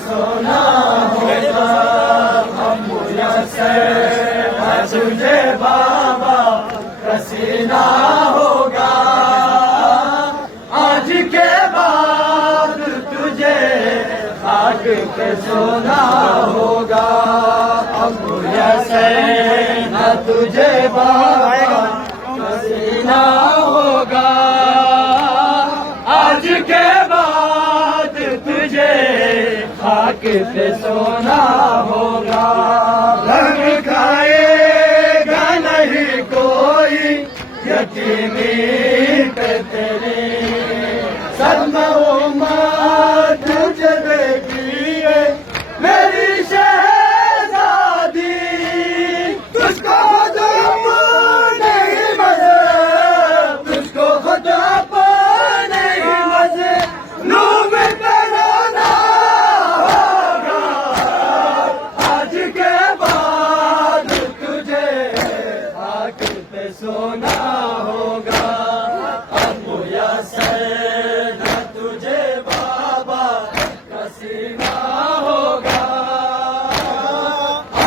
सोना होगा, हम से तुझे बाबा पसीना होगा, आज के बाद तुझे खाक पे सोना होगा, हम से तुझे बाबा पसीना होगा, आज के बाद तुझे खाक पे सोना होगा, रंग खाएगा नहीं कोई यतीमी पे तेरे, सदमा तुझे देखिए मेरी शहजादी, तुझको जब नहीं मजे, तुझको जब नहीं मजे, नूम करना होगा, आज के बाद तुझे खाक पे सोना होगा, अबू यासर न तुझे बाबा पसीना होगा,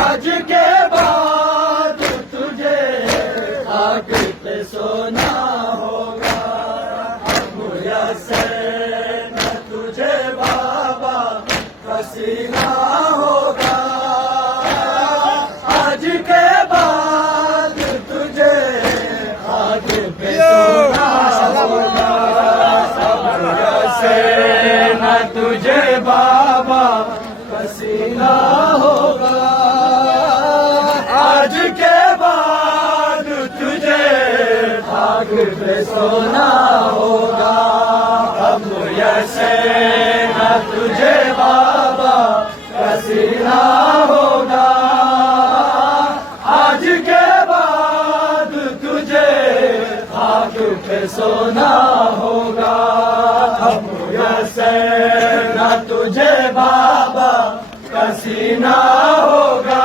आज के बाद तुझे खाक पे सोना होगा, अबू यासर न तुझे बाबा पसीना होगा, आज के बाद तुझे खाक पे सोना होगा, से न तुझे बाबा पसीना होगा, आज के बाद तुझे खाक पे सोना होगा, अब से न तुझे बाबा पसीना होगा, आज के बाद तुझे खाक पे सोना होगा, अब से न तुझे बाबा पसीना होगा,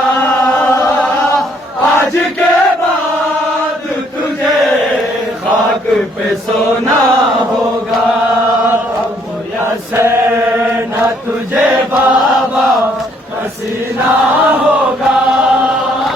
आज के बाद तुझे खाक पे सोना होगा, अब से न तुझे बाबा पसीना होगा।